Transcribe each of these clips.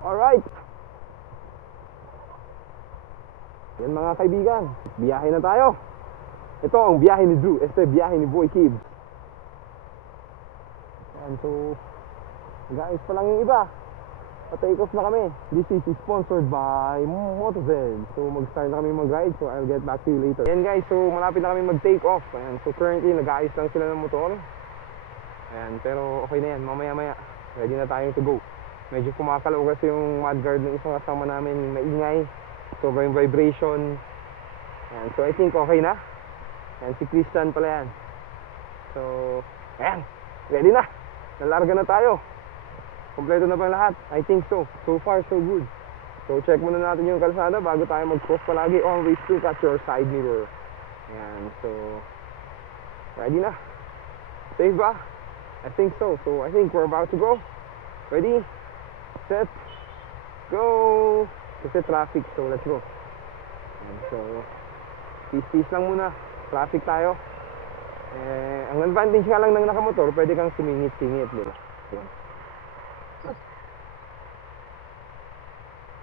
Alright. Yan mga kaibigan, biyahe na tayo. Ito ang biyahe ni Drew, biyahe ni Boy Kibs. And so, guys pa lang yung iba. Pa-take off na kami. This is sponsored by Motozen. So mag-start na kami mag-ride. So I'll get back to you later. Ayan guys, so malapit na kami mag-take off. Ayan, so currently nag-aayos lang sila ng motor. Ayan, pero okay na yan, mamaya-maya ready na tayo to go. Medyo kumakalaw kasi yung mudguard ng isang kasama namin, maingay, sobrang vibration. Ayan, so I think okay na. Ayan, si Christian pala yan. So, ayan, ready na. Nalarga na tayo. Kompleto na ba lahat? I think so. So far, so good. So check muna natin yung kalsada bago tayo mag-cross palagi. Always look at your side mirror. Ayan, so ready na. Safe ba? I think so. So I think we're about to go. Ready? Set. Go! Kasi traffic, so let's go. Ayan, so peace lang muna. Traffic tayo. Ang advantage nga lang ng nakamotor, pwede kang sumingit-singit, diba?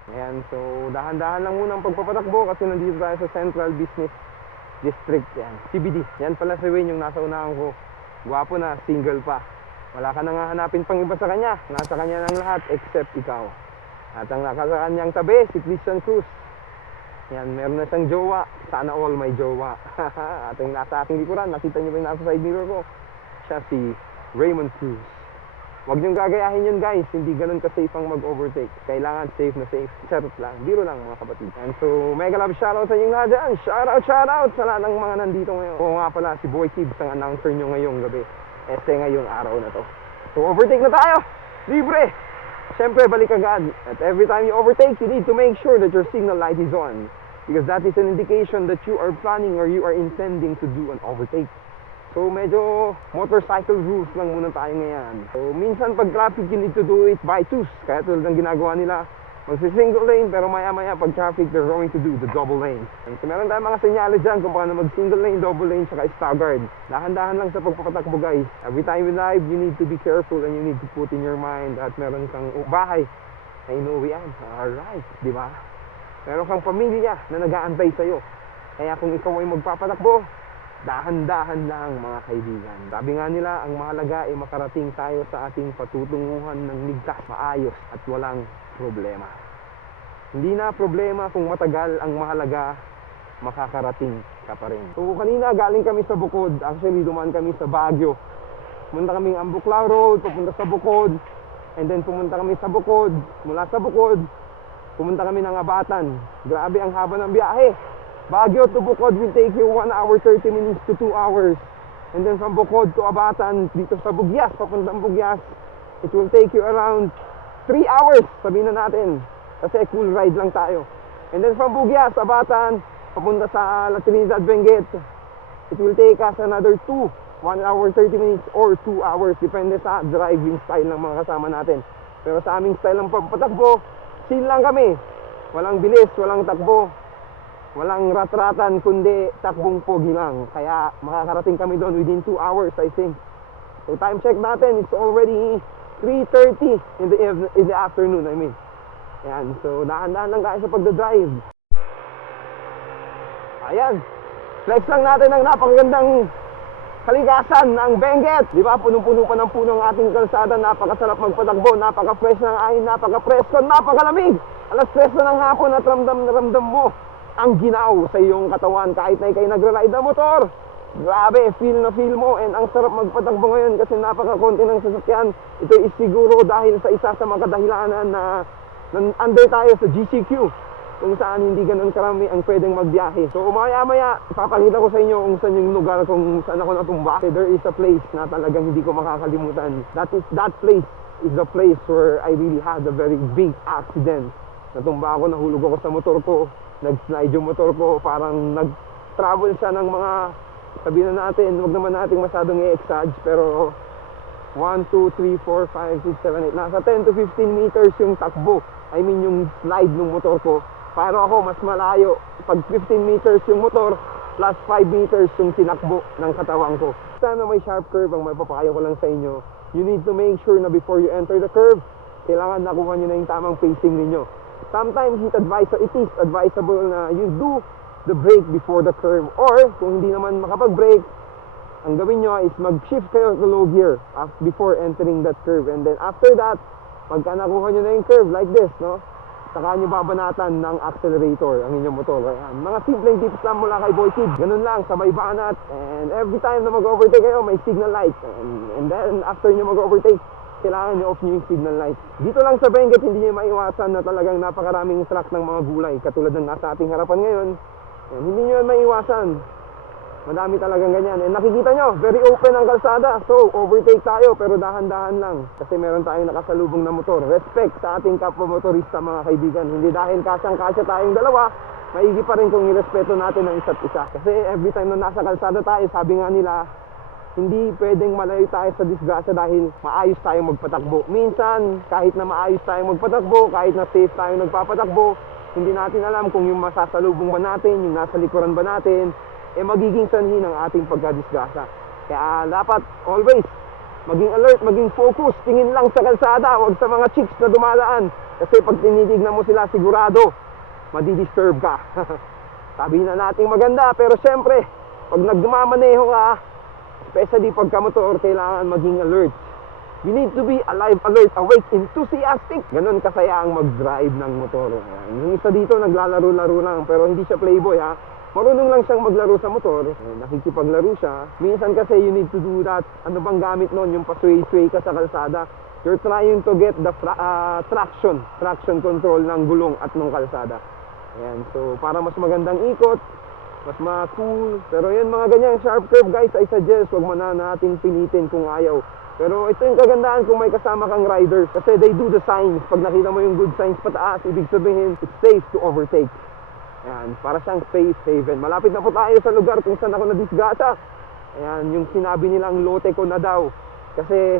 Ayan, so dahan-dahan lang muna ang pagpapatakbo kasi nandito tayo sa Central Business District. Yan, CBD. Yan pala si Wayne yung nasa unahan ko. Gwapo na, single pa. Wala ka nang hahanapin pang iba sa kanya. Nasa kanya ng lahat except ikaw. At ang nasa kanyang tabi, si Christian Cruz. Yan, meron na siyang jowa. Sana all may jowa. At yung nasa aking likuran, nakita niyo ba yung nasa side mirror ko? Siya si Raymond Cruz. Huwag niyong gagayahin yun guys, hindi ganun ka-safe ang mag-overtake. Kailangan safe na safe. Charot lang, biro lang mga kapatid. And so, mega love shoutout sa inyong lahat dyan. Shoutout sa lahat ng mga nandito ngayon. Oo nga pala, si Boy Kibs ang announcer nyo ngayong gabi. Ngayong araw na to. So, overtake na tayo! Libre! Siyempre, balik agad. At every time you overtake, you need to make sure that your signal light is on. Because that is an indication that you are planning or you are intending to do an overtake. So medyo motorcycle rules lang muna tayo ngayon. So minsan pag traffic you need to do it by twos. Kaya tulad ng ginagawa nila, magsi-single lane pero maya-maya pag traffic they're going to do the double lane. And so meron tayong mga senyales dyan kung paano mag-single lane, double lane, saka staggered. Dahan-dahan lang sa pagpapatakbo guys. Every time you drive, you need to be careful and you need to put in your mind at meron kang bahay na inuwian. Alright, di ba? Meron kang pamilya na nag-aantay sa'yo. Kaya kung ikaw ay magpapatakbo, dahan-dahan lang mga kaibigan. Sabi nga nila, ang mahalaga ay makarating tayo sa ating patutunguhan ng ligtas, maayos at walang problema. Hindi na problema kung matagal, ang mahalaga makakarating ka pa rin. So kanina galing kami sa Bukod, actually dumaan kami sa Baguio. Pumunta kaming Ambuclao Road, pupunta sa Bukod, and then pumunta kami sa Bukod, mula sa Bukod, pumunta kami ng Abatan. Grabe ang haba ng biyahe. Baguio to Bukod will take you 1 hour 30 minutes to 2 hours. And then from Bukod to Abatan, dito sa Bugyas, papuntang Bugyas, it will take you around 3 hours, sabihin na natin. Kasi cool ride lang tayo. And then from Bugyas, Abatan, papunta sa La Trinidad, Benguet, it will take us another 1 hour 30 minutes or 2 hours, depende sa driving style ng mga kasama natin. Pero sa aming style ng papatakbo, chill lang kami. Walang bilis, walang takbo. Walang rat-ratan, kundi takbong pogi lang. Kaya makakarating kami doon within 2 hours, I think. So time check natin, it's already 3:30 in the afternoon, I mean. Ayan, so dahan-dahan lang tayo sa pagdadrive. Ayan, flex lang natin ang napakagandang kalikasan ng Benguet. Di ba, punong-puno pa ng puno ang ating kalsada. Napakasarap magpatakbo, napaka-fresh ng ayin, napaka-presko, napakalamig. Alas 3 na ng hapon at ramdam na ramdam mo ang ginaw sa iyong katawan kahit na ikay nagra-ride na motor. Grabe, feel na feel mo, and ang sarap magpatakbo ngayon kasi napaka-konti ng sasakyan. Ito is siguro dahil sa isa sa mga kadahilanan na under tayo sa GCQ, kung saan hindi ganun karami ang pwedeng magbiyahe. So maya-maya, papakita ko sa inyo kung saan yung lugar kung saan ako natumba. There is a place na talagang hindi ko makakalimutan. That place is the place where I really had a very big accident. Natumba ako, nahulog ako sa motor ko. Nag-slide yung motor ko, parang nag-travel siya ng mga, sabihin na natin, huwag naman natin masyadong i-exage, pero 1, 2, 3, 4, 5, 6, 7, 8, nasa 10 to 15 meters yung takbo. I mean yung slide ng motor ko. Pero ako mas malayo, pag 15 meters yung motor, plus 5 meters yung tinakbo ng katawan ko. Sana may sharp curve, ang mapapayo ko lang sa inyo, you need to make sure na before you enter the curve, kailangan nakuha nyo na yung tamang pacing ninyo. Sometimes it is advisable na you do the brake before the curve, or kung hindi naman makapag-brake, ang gawin nyo is mag-shift kayo to low gear before entering that curve, and then after that, pagka nakuha nyo na yung curve like this, no, saka nyo babanatan ng accelerator ang inyong motor. Ayan. Mga simpleng tips lang mula kay Boy Kid. Ganun lang, sabay banat, and every time na mag-overtake kayo, may signal light, and then after nyo mag-overtake, kailangan nyo off nyo yung signal light. Dito lang sa Benguet, hindi nyo maiwasan na talagang napakaraming truck ng mga gulay, katulad ng nasa ating harapan ngayon. Ayan, hindi nyo yan maiwasan. Madami talagang ganyan. And nakikita nyo, very open ang kalsada. So, overtake tayo, pero dahan-dahan lang. Kasi meron tayong nakasalubong na motor. Respect sa ating kapwa motorista, mga kaibigan. Hindi dahil kasyang-kasya tayong dalawa, maigi pa rin kung irespeto natin ang isa't isa. Kasi every time na nasa kalsada tayo, sabi nga nila, hindi pwedeng malayo tayo sa disgrasya dahil maayos tayong magpatakbo. Minsan, kahit na maayos tayong magpatakbo, kahit na safe tayong nagpapatakbo, hindi natin alam kung yung masasalubong ba natin, yung nasa likuran ba natin, magiging sanhi ng ating pagkadisgrasya. Kaya dapat always maging alert, maging focus, tingin lang sa kalsada, wag sa mga chicks na dumadaan. Kasi pag tinitignan mo sila, sigurado madidisturb ka. Sabi na nating maganda, pero syempre pag nagmamaneho ka, especially pagka motor, kailangan maging alert. You need to be alive, alert, awake, enthusiastic. Ganon kasaya ang mag-drive ng motor. Yung isa dito naglalaro-laro lang, pero hindi siya playboy, ha. Marunong lang siyang maglaro sa motor, nakikipaglaro siya. Minsan kasi you need to do that. Ano bang gamit nun? Yung pasway-sway ka sa kalsada. You're trying to get the traction control ng gulong at ng kalsada. Ayan, so para mas magandang ikot, mas ma-cool. Pero yan, mga ganyang sharp curve guys, I suggest wag man na nating pilitin kung ayaw. Pero ito yung kagandahan kung may kasama kang riders, kasi they do the signs. Pag nakita mo yung good signs pataas, ibig sabihin it's safe to overtake. Ayan, para siyang safe haven. Malapit na po tayo sa lugar kung saan ako nadisgrasya. Ayan, yung sinabi nilang lote ko na daw. Kasi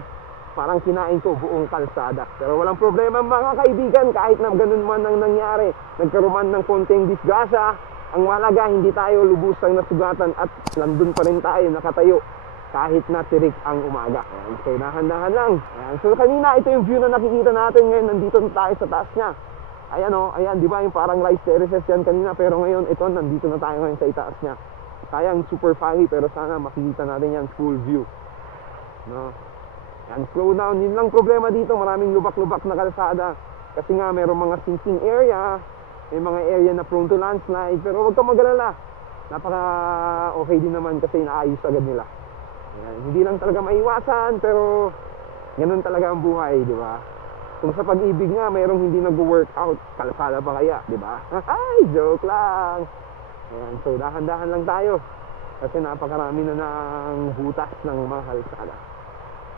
parang kinain ko buong kalsada. Pero walang problema mga kaibigan, kahit na ganun man ang nangyari. Nagkaroon man ng konting disgrasya, ang mahalaga hindi tayo lubusang nasugatan at nandun pa rin tayo nakatayo kahit na tirik ang umaga. Ayan, so dahan-dahan lang. Ayan, so kanina ito yung view na nakikita natin ngayon. Nandito na tayo sa taas niya. Ayan o, ayan, di ba yung parang rice terraces yan kanina, pero ngayon ito, nandito na tayo ngayon sa itaas niya. Sayang super foggy, pero sana makikita natin yan full view, no? Yan, slow down. Yun lang problema dito, maraming lubak-lubak na kalsada kasi nga mayroong mga sinking area, may mga area na prone to landslide, pero huwag kang mag-alala, napaka okay din naman kasi inaayos agad nila. Yan, hindi lang talaga maiwasan, pero ganun talaga ang buhay, di ba? Kung sa pag-ibig nga, mayroong hindi nag-workout, kalsada pa kaya, di ba? Ay, joke lang. Ayan, so dahan-dahan lang tayo. Kasi napakarami na ng butas ng mga kalsada.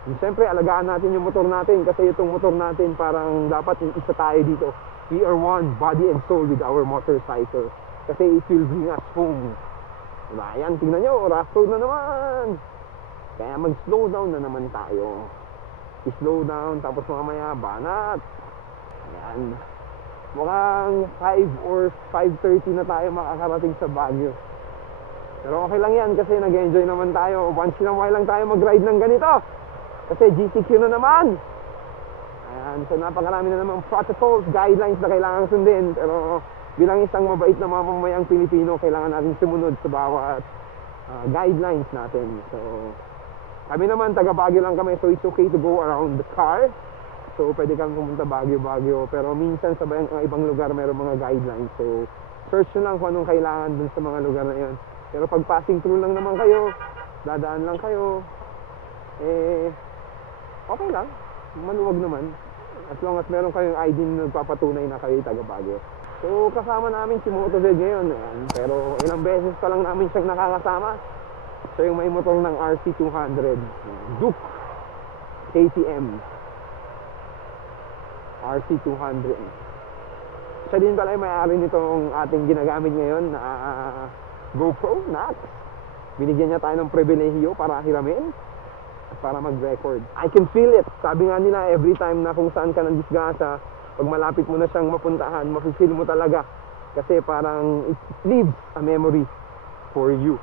And syempre, alagaan natin yung motor natin. Kasi itong motor natin, parang dapat isa tayo dito. We are one, body and soul with our motorcycle. Kasi it will bring us home. Diba? Ayan, tingnan nyo, rough road na naman. Kaya mag-slow down na naman tayo. I-slow down, tapos mamaya banat. Ayan, mukhang 5 or 5:30 na tayo makakarating sa Baguio. Pero okay lang yan kasi nag-enjoy naman tayo. Once in a while lang tayo mag-ride ng ganito, kasi GCQ na naman. Ayan, so napakarami na naman protocols, guidelines na kailangan sundin. Pero bilang isang mabait na mamamayang Pilipino, kailangan natin sumunod sa bawat guidelines natin. So kami naman, taga Baguio lang kami, so it's okay to go around the car. So, pwede kang pumunta Baguio. Pero minsan sa ibang lugar, mayroong mga guidelines. So, search nyo lang kung anong kailangan dun sa mga lugar na yun. Pero pag passing through lang naman kayo, dadaan lang kayo, okay lang. Maluwag naman. As long as meron kayong ID na nagpapatunay na kayo taga Baguio. So, kasama namin si Moto Z ngayon. Pero ilang beses pa lang namin siyang nakakasama. So yung may motor ng RC200 Duke KTM RC200. Siya din pala yung may-ari nitong ating ginagamit ngayon na GoPro Nax. Binigyan niya tayo ng pribilehiyo para hiramin at para mag-record. I can feel it. Sabi nga nila, every time na kung saan ka ng disgrasya, pag malapit mo na siyang mapuntahan, mapifeel mo talaga. Kasi parang it leaves a memory for you.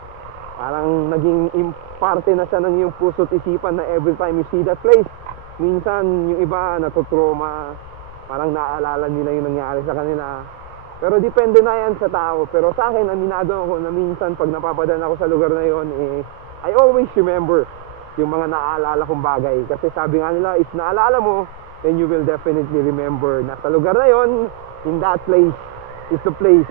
Parang naging parte na siya ng iyong puso't isipan na every time you see that place. Minsan yung iba natutroma, parang naaalala nila yung nangyari sa kanila. Pero depende na yan sa tao. Pero sa akin, aminado ako na minsan pag napapadaan ako sa lugar na yon, I always remember yung mga naaalala kong bagay. Kasi sabi nga nila, if naalala mo, then you will definitely remember na sa lugar na yon, in that place, is the place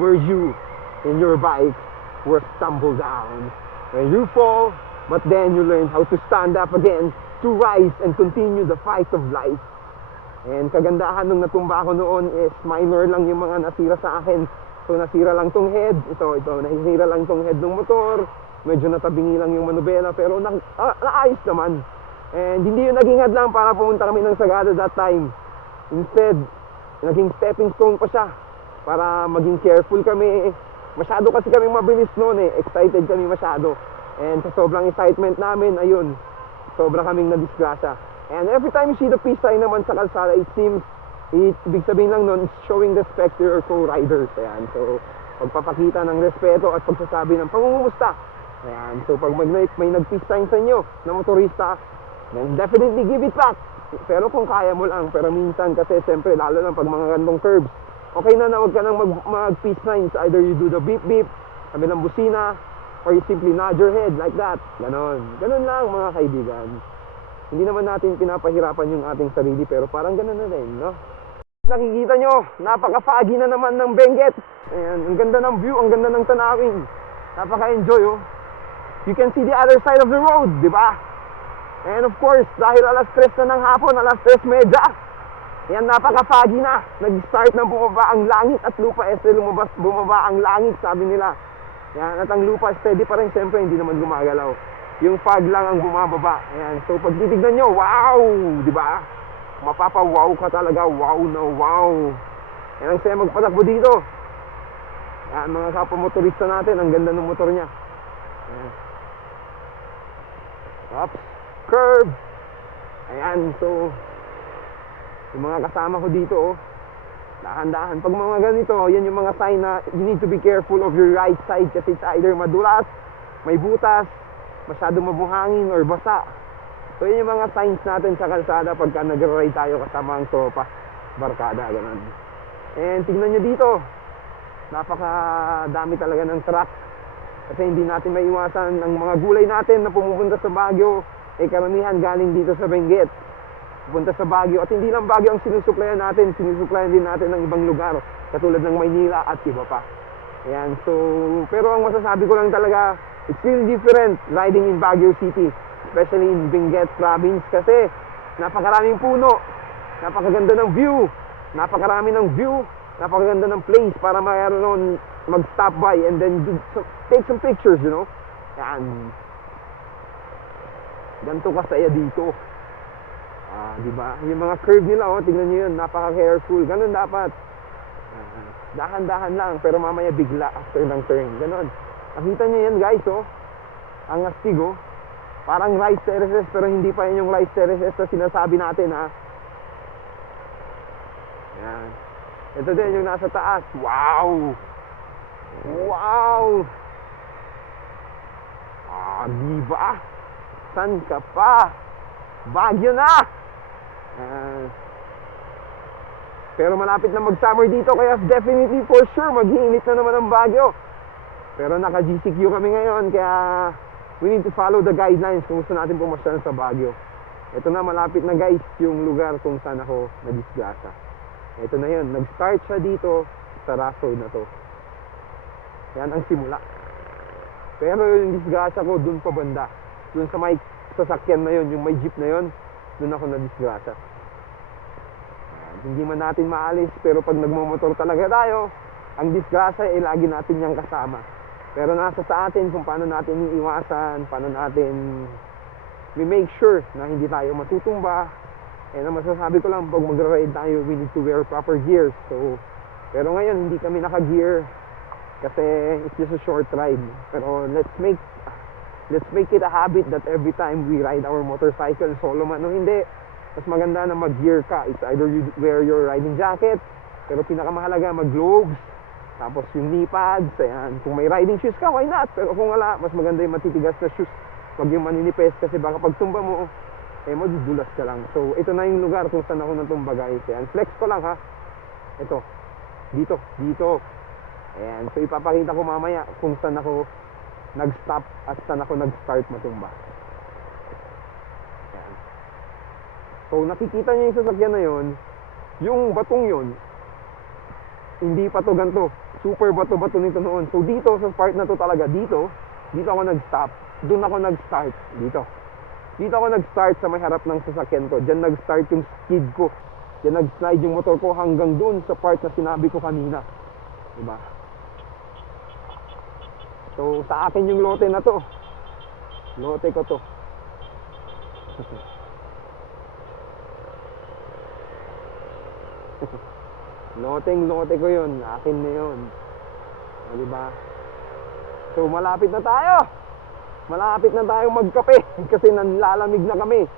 where you, in your bike, were stumbled down. When you fall, but then you learn how to stand up again, to rise and continue the fight of life. And kagandahan nung natumba ako noon is minor lang yung mga nasira sa akin. So nasira lang tong head, ito, nasira lang tong head ng motor, medyo natabingi lang yung manubela, pero naayos naman. And hindi yun naging hadlang para pumunta kami ng Sagada that time. Instead, naging stepping stone pa siya para maging careful kami. Masyado kasi kami mabilis noon excited kami masyado. And sa sobrang excitement namin, ayun, sobra kaming nadisgrasya. And every time you see the peace sign naman sa kalsada, it seems, ibig sabihin lang nun, it's showing respect to your co-riders. Ayan, so, pagpapakita ng respeto at pagsasabi ng pangungumusta. Ayan, so pag may nag-peace sign sa inyo na motorista, then definitely give it back. Pero kung kaya mo lang, pero minsan kasi siyempre, lalo lang pag mga gandong curbs, okay na huwag ka nang mag-peace signs. Either you do the beep-beep, sabi ng busina, or you simply nod your head like that. Ganon lang mga kaibigan. Hindi naman natin pinapahirapan yung ating sarili, pero parang ganon na rin, no? Nakikita nyo, napaka-foggy na naman ng Benguet. Ayan, ang ganda ng view, ang ganda ng tanawin. Napaka-enjoy, oh. You can see the other side of the road, di ba? And of course, dahil alas 3 na ng hapon, alas 3:30, ayan, napaka-foggy na. Nag-start na bumaba ang langit at lupa. Bumaba ang langit, sabi nila. Ayan, at ang lupa steady pa rin, siyempre hindi naman gumagalaw. Yung fog lang ang bumababa. Ayan, so pag titignan nyo, wow! Di ba? Mapapa-wow ka talaga. Wow na wow. Ayan, ang saya magpatakbo dito. Ayan, mga kapamotorista natin, ang ganda ng motor niya. Ayan. Oops. Curve. Ayan, so yung mga kasama ko dito, oh, dahan-dahan. Pag mga ganito, yan yung mga sign na you need to be careful of your right side kasi it's either madulas, may butas, masyado mabuhangin or basa. So yun yung mga signs natin sa kalsada pagka nag-ride tayo kasama ang tropa, barkada, ganun. And tingnan nyo dito, napakadami talaga ng truck kasi hindi natin maiwasan ang mga gulay natin na pumupunta sa Baguio, karamihan galing dito sa Benguet, pupunta sa Baguio. At hindi lang Baguio ang sinusuplayan natin, sinusuplayan din natin ng ibang lugar katulad ng Maynila at iba pa. Ayan, so pero ang masasabi ko lang talaga, it's really different riding in Baguio City, especially in Benguet province kasi napakaraming puno, napakaganda ng view, napakaganda ng place para mayroon mag-stop by and then take some pictures, you know. Ayan, ganito kasaya dito. Di ba? Yung mga curve nila, oh, tingnan niyo yun, napaka-careful. Ganun dapat. Dahan-dahan lang, pero mamaya bigla after ng turn. Ganun. Nakita niyo yan, guys, oh. Ang astig, oh. Parang rice terraces, pero hindi pa yun yung rice terraces na sinasabi natin, ha. Yan. Ito din yung nasa taas. Wow! Wow! Di ba? San ka pa? Baguio na! Pero malapit na mag-summer dito, kaya definitely for sure mag-iinit na naman ang Baguio. Pero naka-GCQ kami ngayon, kaya we need to follow the guidelines kung gusto natin pumasyalan sa Baguio. Ito na, malapit na guys yung lugar kung saan ako nadisgrasya. Ito na yun, nag-start siya dito sa Raso na to. Yan ang simula. Pero yung disgrasya ko dun pa banda, dun sa may sasakyan na yun, yung may jeep na yun, dun ako nadisgrasya. Hindi man natin maalis, pero pag nagmumotor talaga tayo, ang disgrasya lagi natin niyang kasama. Pero nasa sa atin kung paano natin iiwasan, paano natin we make sure na hindi tayo matutumba. Ang masasabi ko lang, pag mag-ride tayo, we need to wear proper gears. So, pero ngayon hindi kami naka-gear kasi it's just a short ride. Pero let's make it a habit that every time we ride our motorcycle, solo man o hindi, mas maganda na mag-gear ka. It's either you wear your riding jacket, pero pinakamahalaga mag-gloves, tapos yung knee pads, ayan. Kung may riding shoes ka, why not? Pero kung wala, mas maganda yung matitigas na shoes Huwag yung maninipes kasi baka pag tumba mo, madudulas ka lang. So, ito na yung lugar kung saan ako natumba guys. Ayan, flex ko lang ha. Ito, dito. Ayan, so ipapakita ko mamaya kung saan ako nag-stop at saan ako nag-start matumba. Ayan. So, nakikita niyo yung sasakyan na yon, yung batong yon, hindi pa to ganito. Super bato-bato nito noon. So, dito sa part na to talaga, dito ako nag-stop. Doon ako nag-start, dito ako nag-start sa may harap ng sasakyan ko. Diyan nag-start yung skid ko. Diyan nag-slide yung motor ko hanggang doon sa part na sinabi ko kanina. Diba? So, sa akin yung lote na to. Lote ko to. Lote ko yun. Akin na yun. Diba? So, malapit na tayo. Malapit na tayo magkape kasi nanlalamig na kami.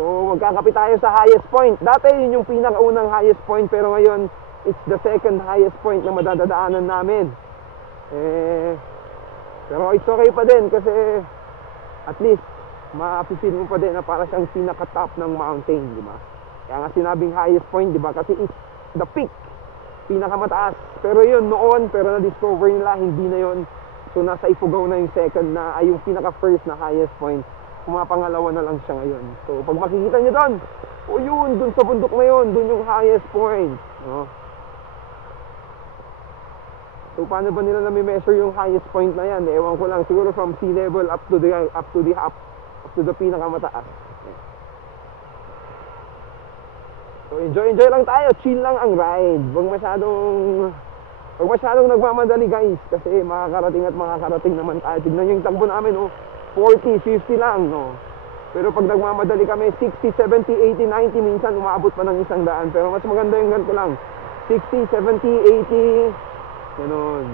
So magkakape tayo sa highest point. Dati yun yung pinakaunang highest point, pero ngayon it's the second highest point na madadaanan namin. Pero it's okay pa din kasi at least ma-feel mo pa din na para siyang pinaka-top ng mountain, di ba? Kaya nga sinabing highest point, di ba? Kasi it's the peak, pinakamataas. Pero yun noon, pero na-discover nila hindi na yun. So nasa Ifugao na yung second na ay yung pinaka-first na highest point. Pumapangalawa na lang siya ngayon. So pag makikita nyo doon, yun, doon sa bundok na yun, doon yung highest point. So paano ba nila nami-measure yung highest point na yan? Ewan ko lang, siguro from sea level up to the pinakamataas. So enjoy lang tayo, chill lang ang ride. Huwag masyadong nagmamadali guys, kasi makakarating naman tayo. Tignan nyo yung takbo namin, 40, 50 lang, Pero pag nagmamadali kami, 60, 70, 80, 90, minsan umaabot pa ng 100. Pero mas maganda yung ganito lang, 60, 70, 80, ganun,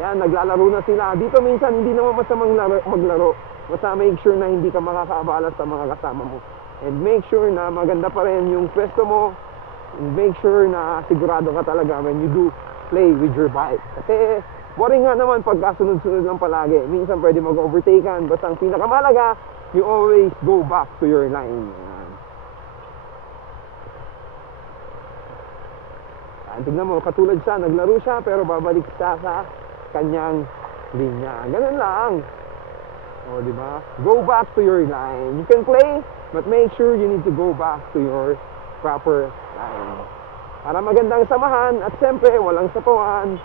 Yan, naglalaro na sila. Dito minsan, hindi naman masamang maglaro. Basta make sure na hindi ka makakaabala sa mga kasama mo. And make sure na maganda pa rin yung pwesto mo. And make sure na sigurado ka talaga when you do play with your bike. Kasi boring nga naman pagka sunod-sunod lang palagi. Minsan pwede mag-overtaken. Basta ang pinakamalaga, you always go back to your line. Yan, tignan mo, katulad siya, naglaro siya pero babalik siya sa kanyang linya. Ganun lang. Diba? Go back to your line. You can play, but make sure you need to go back to your proper line. Para magandang samahan at siyempre walang sapuan.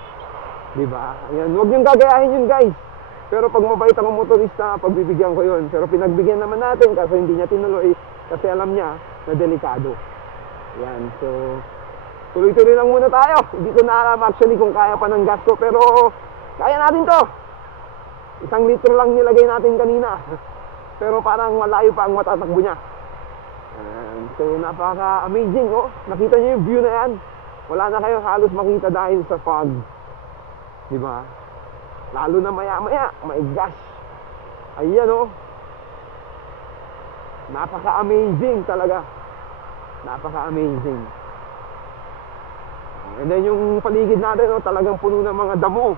Diba? Ayan, huwag niyong gagayahin yun guys. Pero pag mabait akong motorista, pagbibigyan ko yun. Pero pinagbigyan naman natin kasi hindi niya tinuloy. Kasi alam niya na delikado. Ayan, so tuloy-tuloy lang muna tayo. Hindi ko na alam actually kung kaya pa ng gas ko. Pero kaya natin to. 1 litro lang nilagay natin kanina. Pero parang malayo pa ang matatakbo niya. So napaka-amazing, nakita niyo yung view na yan. Wala na kayo halos makita dahil sa fog. Diba? Lalo na maya-maya, my gosh. Ayan, napaka-amazing talaga. Napaka-amazing. And then yung paligid natin, talagang puno ng mga damo.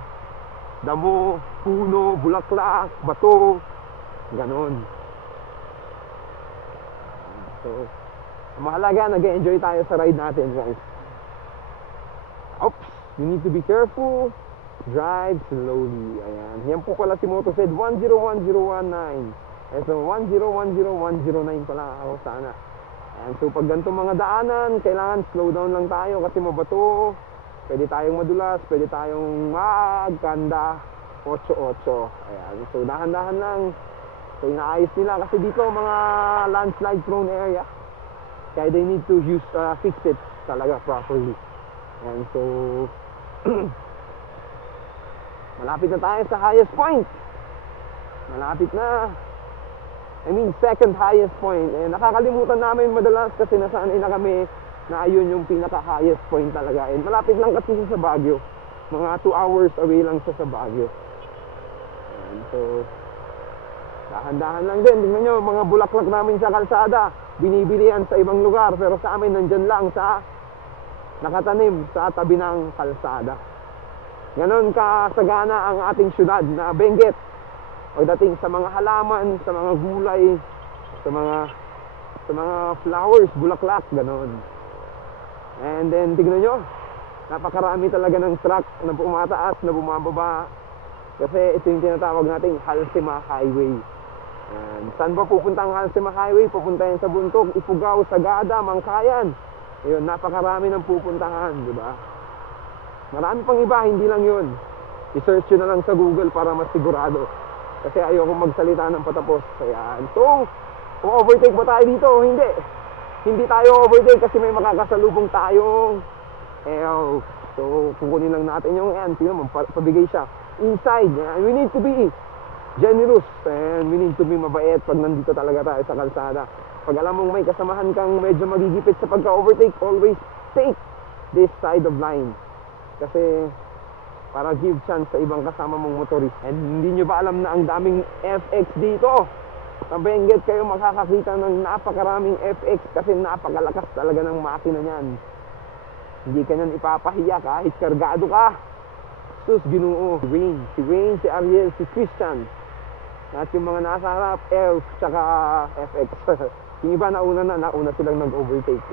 Damo, puno, bulaklak, bato, ganon. So mahalaga, nag-enjoy tayo sa ride natin guys. Oops, you need to be careful. Drive slowly. Ayan, yan po pala si Motoced 101019. So 101019 pala ako sana. Ayan, so pag ganito mga daanan, kailangan slow down lang tayo kasi mabato. Pwede tayong madulas, pwede tayong magkanda 8-8. Ayan, so dahan-dahan lang. So inaayos nila kasi dito mga landslide prone area. Kaya they need to fix it talaga properly. And so malapit na tayo sa highest point. Malapit na. I mean second highest point. Nakakalimutan namin madalas kasi nasanay na kami na ayun yung pinaka-highest point talaga. And malapit lang kasi sa Baguio. Mga 2 hours away lang siya sa Baguio. And so dahan-dahan lang din. Tingnan nyo, mga bulaklak namin sa kalsada. Binibilihan sa ibang lugar. Pero sa amin, nandyan lang sa nakatanim sa tabi ng kalsada. Ganon kasagana ang ating syudad na Benguet. pagdating sa mga halaman, sa mga gulay, sa mga flowers, bulaklak, ganon. And then tignan nyo, napakarami talaga ng truck na pumataas, na bumababa. Kasi ito yung tinatawag nating Halsema Highway. And saan ba pupunta ang Halsema Highway? Pupunta yan sa Buntok, Ifugao, Sagada, Mangkayan. Ayun, napakarami ng pupuntahan, di ba? Marami pang iba, hindi lang yun. I-search nyo na lang sa Google para mas sigurado. Kasi ayoko magsalita ng patapos. Ayan. So, kung overtake ba tayo dito o hindi? Hindi tayo overtake kasi may makakasalubong tayong so, kukunin lang natin yung tingnan mo, pabigay siya. Inside, we need to be generous and we need to be mabait pag nandito talaga tayo sa kalsada. Pag alam mong may kasamahan kang medyo magigipit sa pagka-overtake, always take this side of line. Kasi para give chance sa ibang kasama mong motorist. And hindi nyo ba alam na ang daming FX dito? Sa Benguet kayo makakakita ng napakaraming FX kasi napakalakas talaga ng makina niyan. Hindi ka nyan ipapahiya kahit kargado ka. Sus, Ginoo. Si Wayne, si Ariel, si Christian. At yung mga nasa harap, Elf, tsaka FX. Yung iba nauna silang nag-overtake.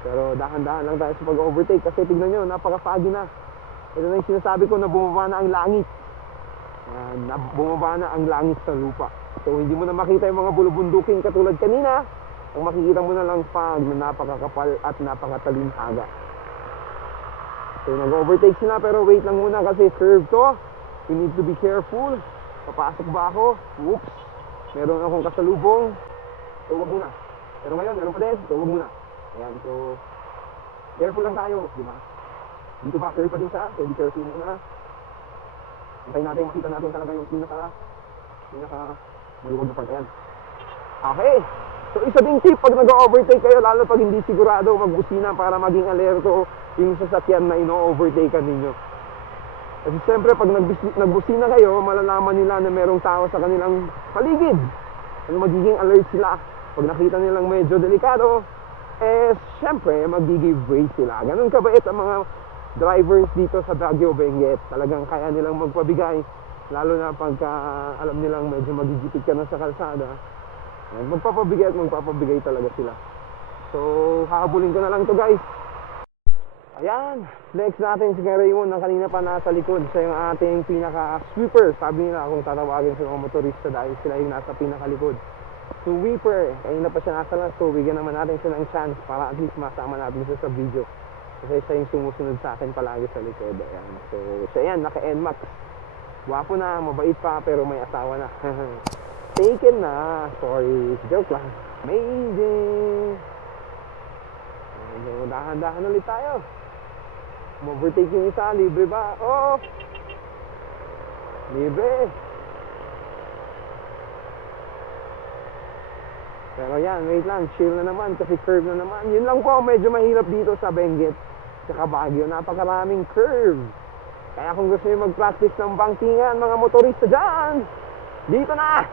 Pero dahan-dahan lang tayo sa pag-overtake kasi tignan nyo, napaka-foggy na. Ito na yung sinasabi ko na bumaba na ang langit. Bumaba na ang langit sa lupa. So hindi mo na makita yung mga bulubundukin katulad kanina. Ang makikita mo na lang fog na napakakapal at napakatalinhaga. So nag-overtake sila pero wait lang muna kasi curve to. We need to be careful. Papasok ba ako? Whoops. Meron akong kasalubong. So wag muna. Pero ngayon, meron pa din. So wag muna. Ayan, so careful lang tayo, di ba? Dito ba, curve pa din siya. So be careful muna. Antayin natin, makita natin talaga yung pinaka maluwag na part. Ayan. Okay. So isa ding tip pag nag-overtake kayo, lalo pag hindi sigurado, magbusina para maging alerto yung sasakyan na ino-overtakean ninyo. Kasi siyempre pag nagbusina kayo, malalaman nila na merong tao sa kanilang paligid. Ano, magiging alert sila. Pag nakita nilang medyo delikado, siyempre mag-give way sila. Ganun kabait ang mga drivers dito sa Baguio, Benguet. Talagang kaya nilang magpabigay, lalo na pagka alam nilang medyo magigipit ka na sa kalsada. Magpapabigay talaga sila. So, hahabulin ko na lang to, guys. Ayan, next natin si Raymond na kanina pa nasa likod. Siya yung ating pinaka-sweeper. Sabi nila kung tatawagin sa mga motorista dahil sila yung nasa pinakalikod. Sweeper, kanina pa siya nasa last. So, bigyan naman natin siya ng chance para at least masama natin siya sa video. Kasi siya yung sumusunod sa akin palagi sa likod. Ayan. So, siya yan, naka-NMAX. Wapo na, mabait pa, pero may asawa na. Taken na. Sorry, joke lang. Amazing. So, dahan-dahan ulit tayo. Overtake yung isa, libre ba? Oo! Libre! Pero yan, wait lang, chill na naman kasi curve na naman. Yun lang po, medyo mahirap dito sa Benguet tsaka Baguio, napakaraming curve. Kaya kung gusto nyo mag-practice ng bangkingan, mga motorista dyan, dito na!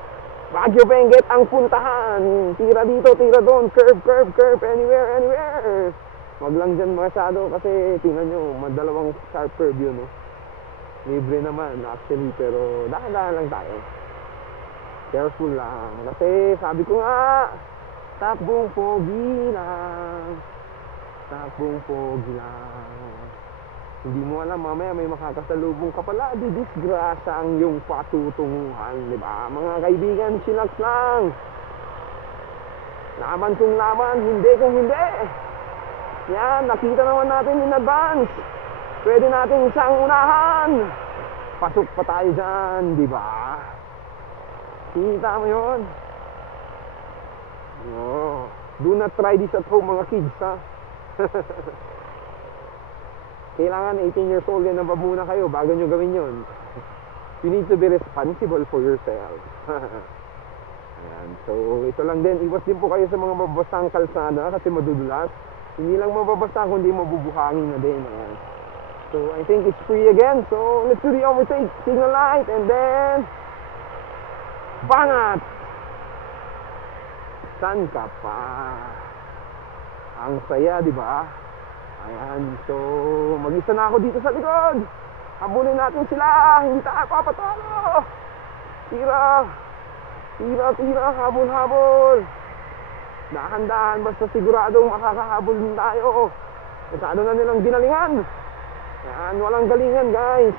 Baguio, Benguet ang puntahan. Tira dito, tira doon, curve, anywhere. Wag lang dyan masyado kasi tingnan nyo, madalawang sharp curve yun, no? Libre naman actually, pero dahan-dahan lang tayo. Careful lang. Kasi sabi ko nga, takbong pogi lang. Hindi mo alam, mamaya may makakasalubong ka pala, di disgrasya ang iyong patutunguhan, di ba? Mga kaibigan, chillax lang. Laban kung laban, hindi kung hindi. Yan, nakita naman natin in advance. Pwede natin siyang unahan. Pasok pa tayo dyan, di ba? Kita mo yun? Oh, do not try this at home, mga kids, ha? Kailangan 18 years old yan na muna kayo bago nyo gawin yun. You need to be responsible for yourself. Ayan. So, ito lang din. Iwas din po kayo sa mga mababasang kalsada kasi madudulas. Hindi lang mababasa kundi mabubuhangin na din. Ayan. So, I think it's free again. So, let's do the overtake. Signal light and then bangat! San ka pa? Ang saya, di ba? Ayan. So, mag-isa na ako dito sa likod. Habulin natin sila. Hindi tayo papatalo. Tira! Tira, tira, habol-habol! Dahan-dahan, basta siguradong makakahabol din tayo. Masyado na nilang ginalingan. Yan, walang galingan guys.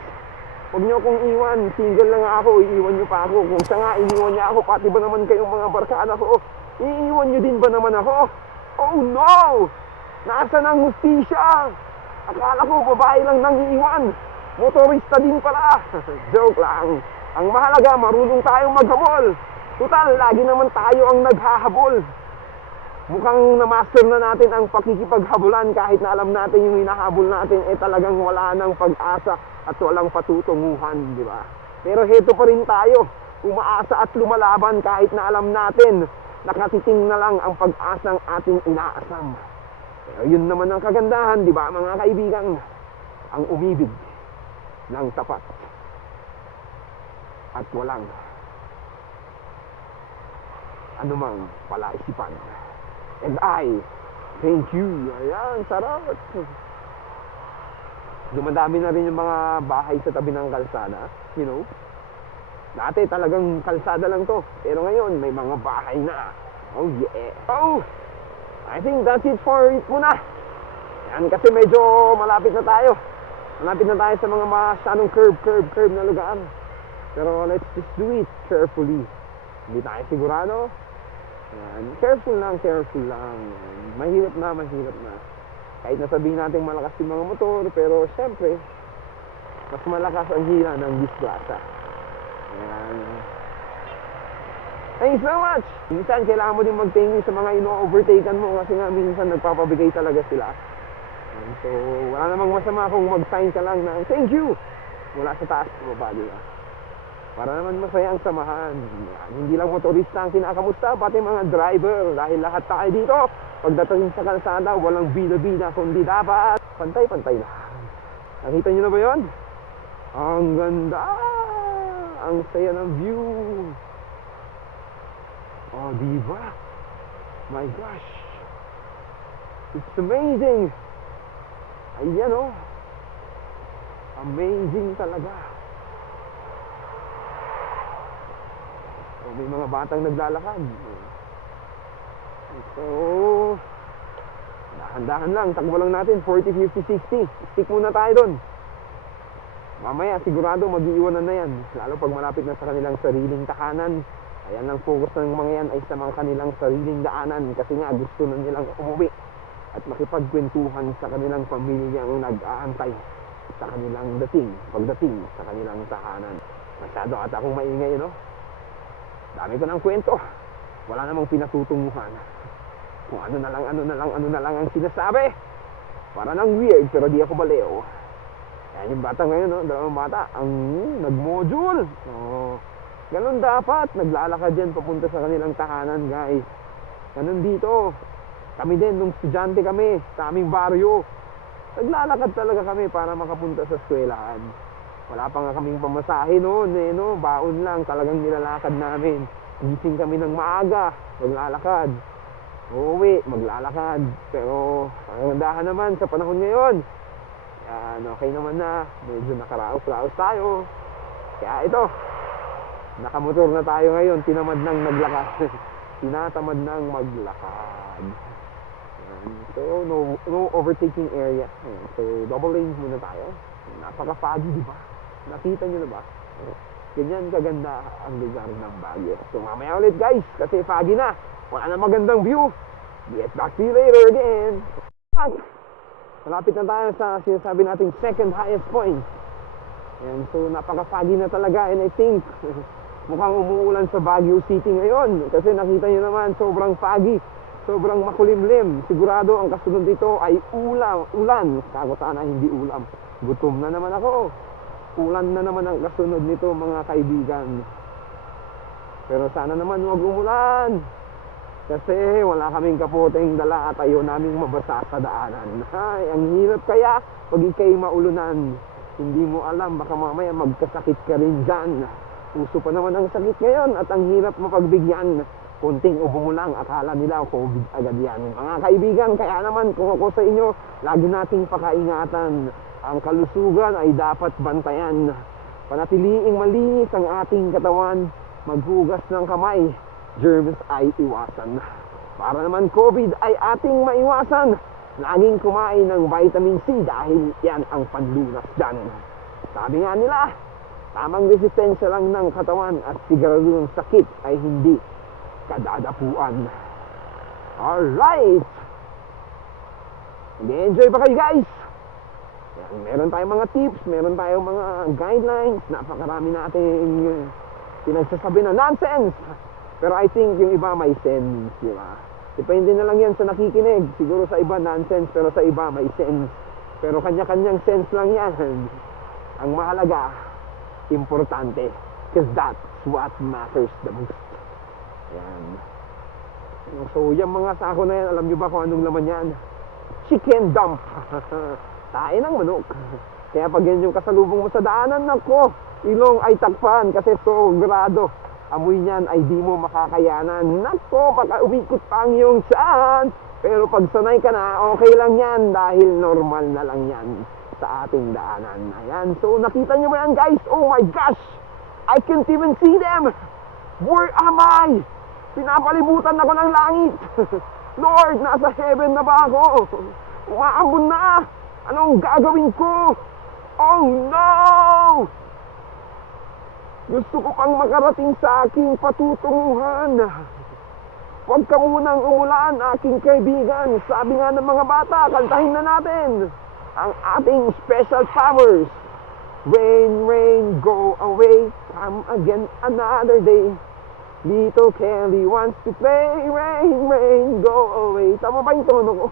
Huwag nyo akong iwan, single lang ako, iiwan nyo pa ako. Kung siya nga, iniwan niya ako, pati ba naman kayong mga barkada ko, iiwan nyo din ba naman ako? Oh no! Nasaan ang hustisya? Akala ko babae lang nang iiwan, motorista din pala. Joke lang. Ang mahalaga, marunong tayong maghabol. Total, lagi naman tayo ang naghahabol. Mukhang na-master na natin ang pakikipaghabulan kahit na alam natin yung hinahabol natin talagang wala ng pag-asa at walang patutunguhan, di ba? Pero heto pa rin tayo, umaasa at lumalaban kahit na alam natin nakatiting na lang ang pag-asang ating inaasam. Pero yun naman ang kagandahan, di ba mga kaibigan? Ang umibig ng tapat at walang anumang palaisipan. And I thank you. Ayan, sarap. Dumadami na rin yung mga bahay sa tabi ng kalsada, you know. Dati talagang kalsada lang to, pero ngayon may mga bahay na. Oh yeah. Oh, I think that's it for it muna. Yan, kasi medyo malapit na tayo. Malapit na tayo sa mga masyadong curve na lugar. Pero let's just do it carefully. Hindi tayo sigurado. Yan. Careful lang. Mahirap na. Kahit nasabihin natin malakas yung mga motor, pero syempre, mas malakas ang hila ng disgrasya. Yan. Thanks so much! Minsan, kailangan mo din mag-thank you sa mga ino-overtaken mo kasi nga minsan nagpapabigay talaga sila. Yan. So, wala namang masama kung mag-sign ka lang na thank you! Mula sa taas mo ba, di ba? Para naman masaya ang samahan. Yan. Hindi lang motorista ang kinakamusta, pati mga driver. Dahil lahat tayo dito, pagdating sa kalsada, walang bida-bida, kundi dapat pantay-pantay lang. Nakita nyo na ba yun? Ang ganda! Ang saya ng view! Oh, diba? My gosh! It's amazing! Ayan oh! Amazing talaga! May mga batang naglalakad. So, dahan-dahan lang, takbo lang natin, 40, 50, 60. Stick muna tayo doon. Mamaya, sigurado mag-iiwanan na yan. Lalo pag malapit na sa kanilang sariling tahanan. Ayan ang focus ng mga yan ay sa mga kanilang sariling daanan. Kasi nga, gusto na nilang umuwi at makipagkwentuhan sa kanilang pamilyang nag-aantay sa kanilang pagdating sa kanilang tahanan. Masyado ata akong maingay, no? Dami ko ng kwento. Wala namang pinatutunguhan. Kung ano na lang ang sinasabi. Para nang weird, pero di ako baliw. Yan yung bata ngayon, no? Dalawang bata, ang nag-module. Oh, ganun dapat. Naglalakad yan papunta sa kanilang tahanan, guys. Ganun dito. Kami din, nung estudyante kami, sa aming baryo. Naglalakad talaga kami para makapunta sa eskwelahan. Wala pa nga kaming pamasahe noon, no? Baon lang, talagang nilalakad namin. Gising kami ng maaga, maglalakad. Uuwi, maglalakad. Pero, ang dahan naman sa panahon ngayon. Yan, okay naman na. Medyo nakaraos-raos tayo. Kaya ito, nakamotor na tayo ngayon, tinamad nang maglakad. Tinatamad nang maglakad. Yan. So, no overtaking area. So, double lanes muna tayo. Napaka-foggy, di ba? Nakita nyo na ba? Ganyan kaganda ang lugar ng Baguio. So mamaya ulit guys, kasi foggy na. Wala na magandang view. Get back to you later again. Malapit na tayo sa sinasabi nating second highest point. And so napaka-foggy na talaga. And I think mukhang umuulan sa Baguio City ngayon. Kasi nakita nyo naman, sobrang foggy. Sobrang makulimlim. Sigurado ang kasunod dito ay ulan. Kako sana hindi ulam. Gutom na naman ako. Ulan na naman ang kasunod nito mga kaibigan. Pero sana naman huwag umulan. Kasi wala kaming kapoteng dala at ayaw naming mabasa sa daanan. Ay, ang hirap kaya pag ikay maulunan. Hindi mo alam, baka mamaya magkasakit ka rin dyan. Uso pa naman ang sakit ngayon at ang hirap mapagbigyan. Kunting ubo mo lang, akala nila COVID agad yan. Mga kaibigan, kaya naman kung ako sa inyo, lagi nating pakaingatan. Ang kalusugan ay dapat bantayan. Panatiliing malinis ang ating katawan, maghugas ng kamay, germs ay iwasan. Para naman COVID ay ating maiwasan, laging kumain ng vitamin C dahil yan ang panlunas dyan. Sabi nga nila, tamang resistensya lang ng katawan at siguradong sakit ay hindi kadadapuan. Alright! Nag-enjoy ba kayo guys? Yan, meron tayong mga tips, meron tayong mga guidelines, napakarami nating pinagsasabi na nonsense. Pero I think yung iba may sense, di ba? Depende na lang yan sa nakikinig. Siguro sa iba nonsense, pero sa iba may sense. Pero kanya-kanyang sense lang yan. Ang mahalaga, importante. Because that's what matters the most. Yan. So, yung mga sako na yan, alam nyo ba kung anong laman yan? Chicken dump. Tae ng manok. Kaya pag yan yung kasalubong mo sa daanan, nako, ilong ay takpan kasi grado. Amoy niyan ay di mo makakayanan. Nako, baka umikot pa ang iyong tiyan. Pero pag sanay ka na, okay lang yan dahil normal na lang yan sa ating daanan. Ayan, so nakita nyo ba yan guys? Oh my gosh! I can't even see them! Where am I? Pinapalibutan ako ng langit. Lord, nasa heaven na ba ako? Umaambon na! Anong gagawin ko? Oh no! Gusto ko pang makarating sa aking patutunguhan. Huwag ka munang umulan, aking kaibigan. Sabi nga ng mga bata, kantahin na natin ang ating special powers. Rain, rain, go away. Come again another day. Little Kelly wants to play. Rain, rain, go away. Tama ba yung tono ko?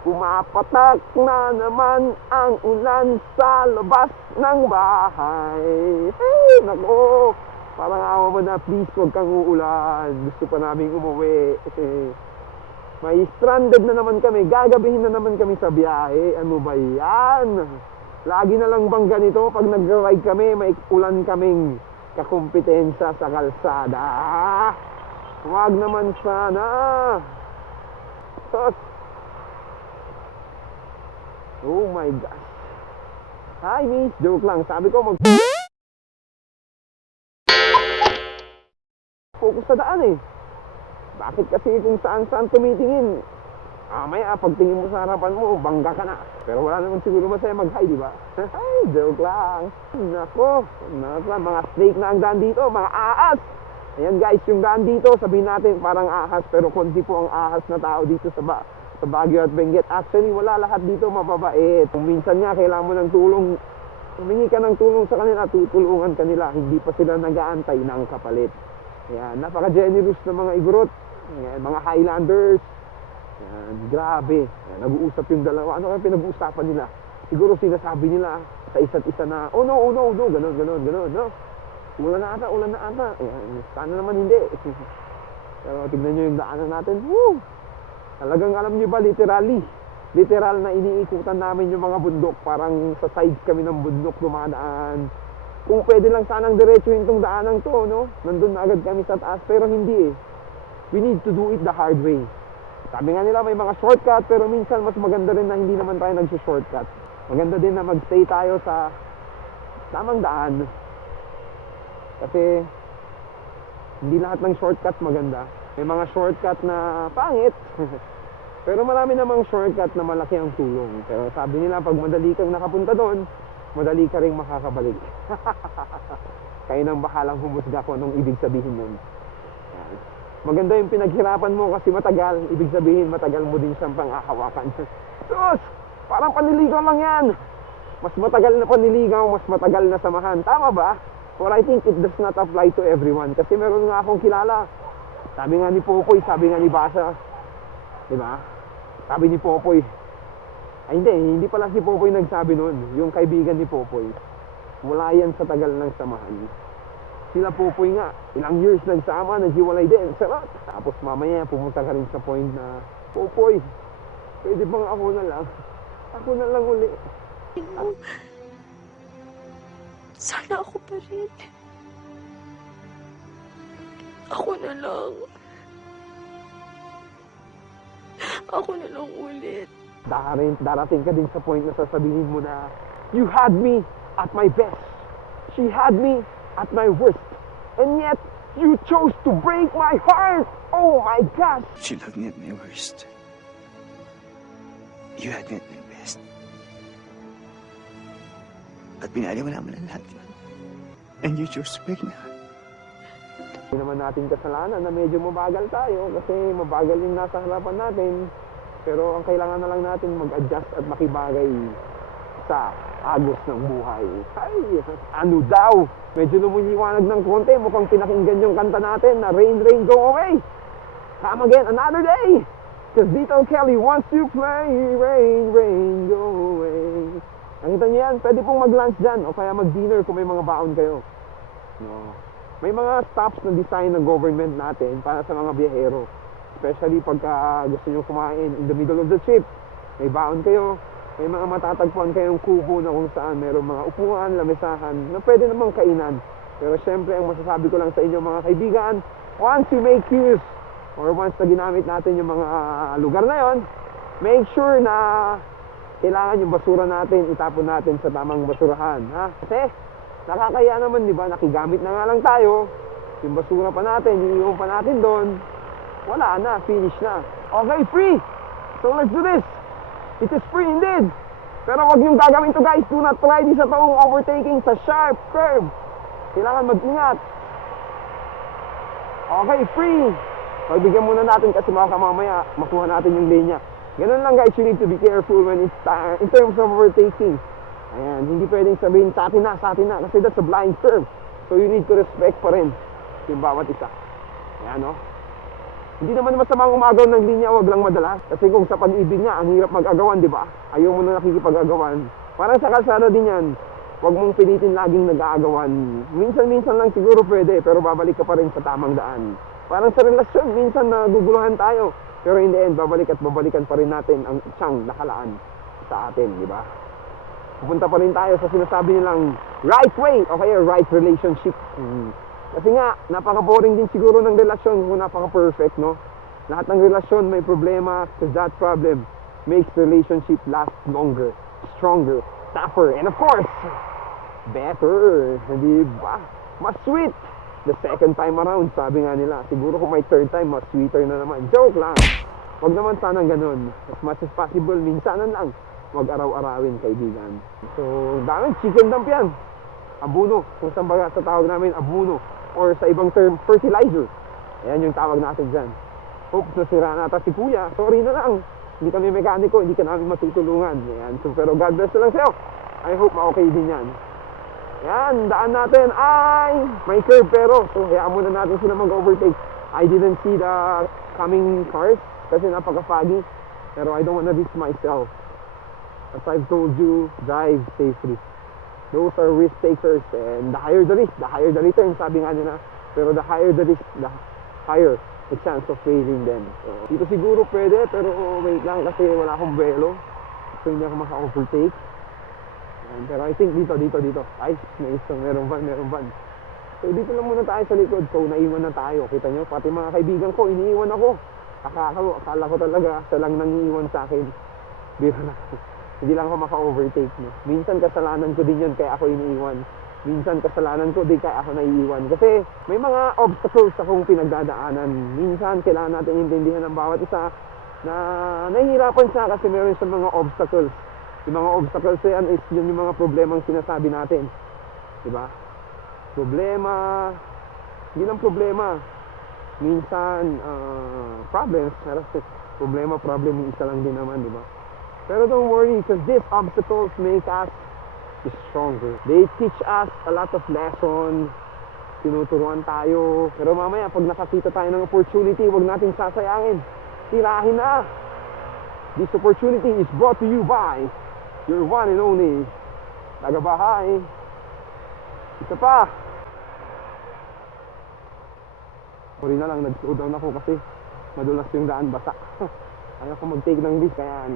Pumapatak na naman ang ulan sa labas ng bahay. Hey, nako. Parang awa mo na, please huwag kang uulan. Gusto pa namin umuwi. May stranded na naman kami. Gagabihin na naman kami sa biyahe. Ano ba yan? Lagi na lang bang ganito? Pag nag-ride kami, may ulan kaming kakumpetensya sa kalsada. Huwag naman sana. Sos. Oh my gosh. Hi miss, joke lang. Sabi ko focus sa daan eh. Bakit kasi kung saan-saan tumitingin? Maya pagtingin mo sa harapan mo, bangga ka na. Pero wala naman siguro masaya mag-hi, di ba? Hi, joke lang. Nako, mga snake na ang daan dito, mga ahas. Ayan guys, yung daan dito, sabihin natin parang ahas, pero konti po ang ahas na tao dito sa Baguio at Benguet. Actually, wala lahat dito mababait. Kung minsan nga, kailangan mo ng tulong, humingi ka ng tulong sa kanila, tutulungan kanila. Hindi pa sila nag-aantay ng kapalit. Ayan, napaka-generous na mga igorot. Ayan, mga Highlanders. Ayan, grabe. Ayan, nag-uusap yung dalawa. Ano kaya pinag-uusapan nila? Siguro sinasabi nila sa isa't isa na, oh no, ganon, no? Ulan na ata. Ayan, sana naman hindi. Pero tignan nyo yung daanan natin. Woo! Talagang alam nyo ba, literal na iniikutan namin yung mga bundok. Parang sa sides kami ng bundok dumadaan. Kung pwede lang sanang diretsuhin tong daanang to, no? Nandun na agad kami sa taas, pero hindi eh. We need to do it the hard way. Sabi nga nila may mga shortcut, pero minsan mas maganda rin na hindi naman tayo nagsushortcut. Maganda din na magstay tayo sa tamang daan. Kasi hindi lahat ng shortcut maganda. May mga shortcut na pangit. Pero marami namang shortcut na malaki ang tulong. Pero sabi nila, pag madali kang nakapunta doon, madali ka rin makakabalik. Kayo nang bahalang humusga kung anong ibig sabihin nun. Yan. Maganda yung pinaghirapan mo kasi matagal. Ibig sabihin, matagal mo din siyang panghahawakan. Sus! Parang paniligaw lang yan. Mas matagal na paniligaw, mas matagal na samahan. Tama ba? But I think it does not apply to everyone. Kasi meron nga akong kilala. Sabi nga ni Popoy, sabi nga ni Basa, di ba? Sabi ni Popoy, ay hindi pala si Popoy nagsabi nun. Yung kaibigan ni Popoy, mula yan sa tagal ng samahan. Sila Popoy nga, ilang years nagsama, naghiwalay din, sarap. Tapos mamaya pumunta ka rin sa point na, Popoy, pwede bang ako na lang? Ako na lang uli. Sana ako pa rin. Ako na lang. Ako na lang ulit. Darating ka din sa point na sasabihin mo na, you had me at my best. She had me at my worst. And yet, you chose to break my heart. Oh my gosh. She loved me at my worst. You had me at my best. At pinaliwala mo na lahat yun. And you chose to break my heart. Hindi naman natin kasalanan na medyo mabagal tayo kasi mabagal yung nasa harapan natin. Pero ang kailangan na lang natin mag-adjust at makibagay sa agos ng buhay. Ay, ano daw? Medyo lumiliwanag ng konti. Mukhang pinakinggan yung kanta natin na Rain, Rain, Go Away. Come again another day. Cause Dito Kelly wants to play Rain, Rain, Go Away. Nakita niyo yan? Pwede pong mag-lunch dyan o kaya mag-dinner kung may mga baon kayo. No. May mga stops na design ng government natin para sa mga biyahero. Especially pagka gusto nyo kumain in the middle of the trip. May baon kayo. May mga matatagpuan kayong kubo na kung saan mayroong mga upuan, lamisahan na pwede namang kainan. Pero syempre, ang masasabi ko lang sa inyo mga kaibigan, once you make use or once na ginamit natin yung mga lugar na yon, make sure na kailangan yung basura natin, itapon natin sa tamang basurahan. Ha? Kasi nakakaya naman, di ba? Nakigamit na nga lang tayo. Yung basura pa natin, iniiwan pa natin doon. Wala na, finish na. Okay, free! So let's do this! It is free indeed! Pero wag niyong gagawin to guys. Do not try this at home overtaking sa sharp curve. Kailangan mag-ingat. Okay, free! Pagbigyan muna natin kasi baka mamaya makuha natin yung lane niya. Ganun lang guys, you need to be careful when it's in terms of overtaking. Ayan, hindi pwedeng sabihin sa atin na, kasi that's a blind curve. So you need to respect pa rin yung bawat isa. Ayan, no? Hindi naman masamang umagaw ng linya, wag lang madalas. Kasi kung sa pag-ibig nga, ang hirap mag-agawan, di ba? Ayaw mo na nakikipag-agawan. Parang sa kalsada din yan, wag mong pilitin laging nag-aagawan. Minsan-minsan lang siguro pwede, pero babalik ka pa rin sa tamang daan. Parang sa relasyon, minsan naguguluhan tayo. Pero in the end, babalik at babalikan pa rin natin ang siyang nakalaan sa atin, di ba? Pupunta pa rin tayo sa sinasabi nilang right way o kaya right relationship. Kasi nga, napaka-boring din siguro ng relasyon kung napaka-perfect, no? Lahat ng relasyon may problema because that problem makes relationship last longer, stronger, tougher, and of course, better, di ba? Mas sweet the second time around, sabi nga nila. Siguro kung may third time, mas sweeter na naman. Joke lang. Wag naman sanang ganun. As much as possible, minsanan lang. Wag araw-arawin, kaibigan. So, dami, chicken dump yan. Abuno. Kung saan baga sa tawag namin, abuno. Or sa ibang term, fertilizer. Ayan yung tawag natin dyan. Oops, nasira nata si kuya. Sorry na lang. Hindi kami mekaniko, hindi ka namin matutulungan. Ayan. So, pero God bless na lang sa'yo. I hope ma-okay din yan. Yan, daan natin ay may curve pero so hayaan muna natin sila mag-overtake. I didn't see the coming cars kasi napaka-foggy. Pero I don't wanna risk myself. As I've told you, drive safely. Those are risk takers and the higher the risk, the higher the return, sabi nga nila. Pero the higher the risk, the higher the chance of failing them. So, dito siguro pwede pero wait lang kasi wala akong buwelo. So hindi ako maka-overtake. Pero I think dito. Ay, meron van. So dito lang muna tayo sa likod. So naiwan na tayo. Kita nyo, pati mga kaibigan ko, iniiwan ako. Akala ko talaga, siya lang nangiiwan sa akin. Biro na. Hindi lang ako maka-overtake. No? Minsan kasalanan ko din yun, kaya ako iniiwan. Minsan kasalanan ko, di kaya ako naiiwan. Kasi may mga obstacles akong pinagdadaanan. Minsan kailangan natin intindihan ng bawat isa na nahihirapan siya kasi meron siyang mga obstacles. Yung mga obstacles yan is yun yung mga problemang sinasabi natin. Diba? Problema, hindi lang problema. Minsan, problems. Problem yung isa lang din naman, diba? Pero don't worry, because these obstacles make us stronger. They teach us a lot of lessons. Tinuturuan tayo. Pero mamaya, pag nakakita tayo ng opportunity, huwag natin sasayangin. Tirahin na. This opportunity is brought to you by your one and only tagabahay. Isa pa. Sorry na lang, nag-slow down ako kasi madulas yung daan, basa. Ayaw ko mag-take ng risk, kaya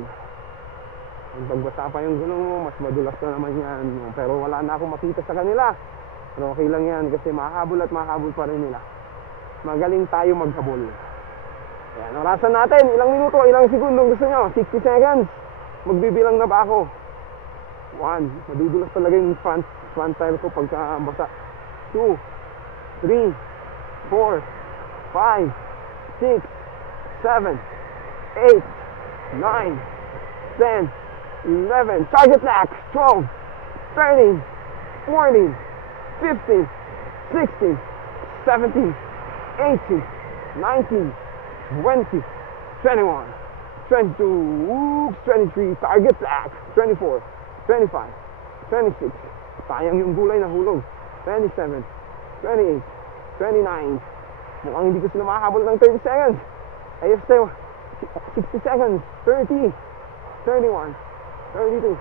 ang pagbasa pa yung gulong mo, mas madulas na naman yan. Pero wala na akong makita sa kanila. Pero okay lang yan kasi mahabol at mahabol pa rin nila. Magaling tayo maghabol. Yan, orasan natin. Ilang minuto, ilang segundong gusto nyo? 60 seconds. Magbibilang na ba ako? 1. Madudulas talaga yung front tire ko pagka basa. 2, 3, 4, 5, 6, 7, 8, 9, 10, 11. Target lack. 12, 13, 14, 15, 16, 17, 18, 19, 20, 21, 22, oops, 23, target lack. 24, 25, 26, sayang yung gulay na hulog. 27, 28, 29, mukhang hindi ko sila makahabol ng 30 seconds. I have still 60 seconds. 30, 31, 32,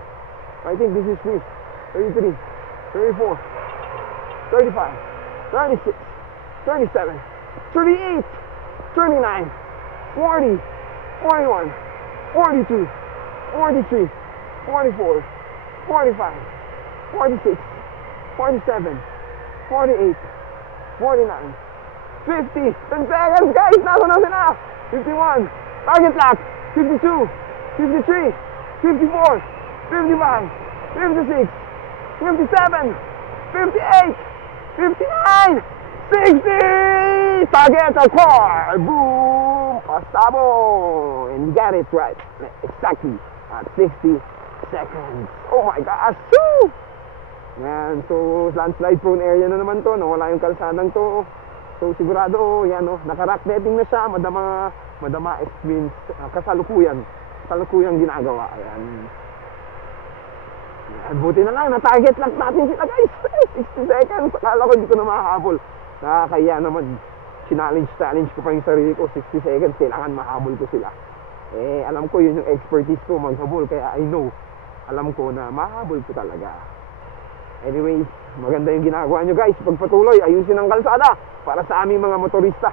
I think this is free. 33, 34, 35, 36, 37, 38, 39, 40, 41, 42, 43, 44, 45, 46, 47, 48, 49, 50, 10 seconds, guys! Nasa na sila! 51, target lock! 52, 53, 54, 55, 56, 57, 58, 59, 60! Target acquired! Boom! Pasabo! And you got it right. Exactly at 60 seconds. Oh my gosh! Woo! Yan, so landslide prone area na naman to, no? Wala yung kalsadang to. So sigurado, yan, no? Naka-rock netting na siya, madama experience, kasalukuyan ginagawa. Ayan. Yan, buti na lang, na-target lang natin sila, guys. 60 seconds, akala ko hindi ko na makahabol. Nakakaya naman, challenge ko pa yung sarili ko. 60 seconds, kailangan mahabol ko sila. Eh, alam ko yun yung expertise ko, maghabol, kaya I know, alam ko na mahabol ko talaga. Anyways, maganda yung ginagawa nyo, guys. Pagpatuloy, ayusin ang kalsada para sa aming mga motorista.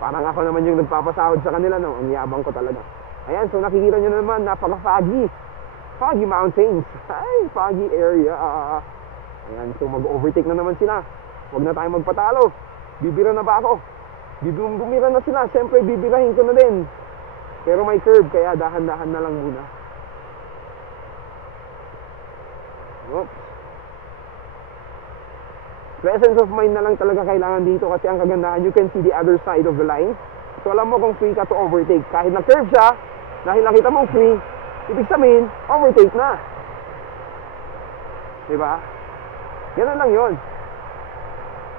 Parang ako naman yung nagpapasahod sa kanila, no? Ang yabang ko talaga. Ayan, so nakikita nyo naman, napaka-foggy. Foggy mountains. Ay, foggy area. Ayan, so mag-overtake na naman sila. Huwag na tayo magpatalo. Bibira na ba ako? Bumira na sila. Siyempre, bibirahin ko na din. Pero may curve, kaya dahan-dahan na lang muna. Oops. Presence of mind na lang talaga kailangan dito kasi ang kagandahan, you can see the other side of the line. So alam mo kung free ka to overtake. Kahit na-curve siya, dahil nakita mong free, ibig sabihin, overtake na. Diba? Ganun lang yun.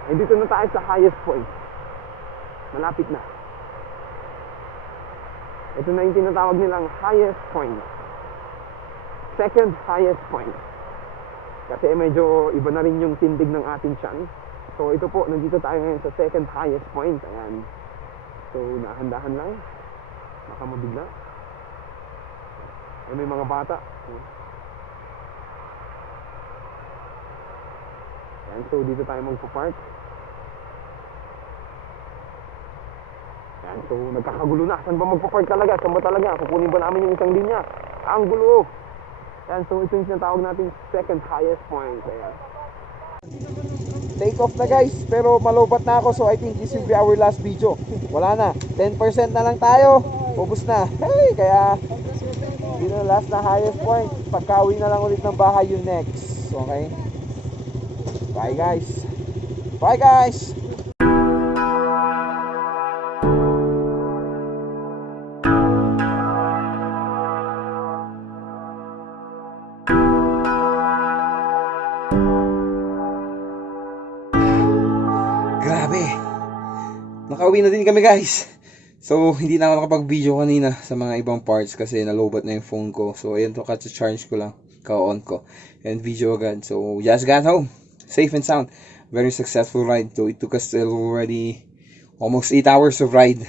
Eh dito na tayo sa highest point. Malapit na. Ito na yung tinatawag nilang highest point. Second highest point. Kasi medyo iba na rin yung tindig ng ating tiyan. So ito po, nandito tayo ngayon sa second highest point. Ayan. So nahandahan lang. Baka mabigla. Eh, may mga bata. Ayan, so dito tayo magpa-park. Ayan, so nagkakagulo na. Saan ba magpa-park talaga? Saan ba talaga? Kukunin ba namin yung isang linya? Ang gulo! Ayan, so ito yung sinatawag natin second highest point. Ayan. Take off na, guys, pero malobat na ako, so I think this will be our last video. Wala na, 10% na lang tayo, ubos na. Hey, kaya dito na last na highest point. Pagka-uwi na lang ulit ng bahay yung next. Okay, bye guys. Bye guys. Grabe. Nakauwi na din kami, guys. So, hindi na ako nakapag-video kanina sa mga ibang parts kasi nalobat na yung phone ko. So, ayan to, charge ko lang. Ka-on ko. And video agad. So, just got home. Safe and sound. Very successful ride. So, it took us already almost 8 hours of ride.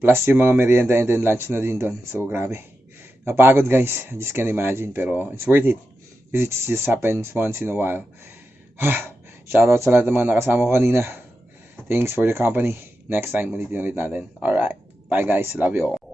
Plus yung mga merienda and then lunch na din doon. So, grabe. Napagod, guys. I just can't imagine. Pero, it's worth it. Because it just happens once in a while. Shoutout sa lahat ng mga nakasama ko kanina. Thanks for the company. Next time, ulitin natin. Alright. Bye guys. Love you all.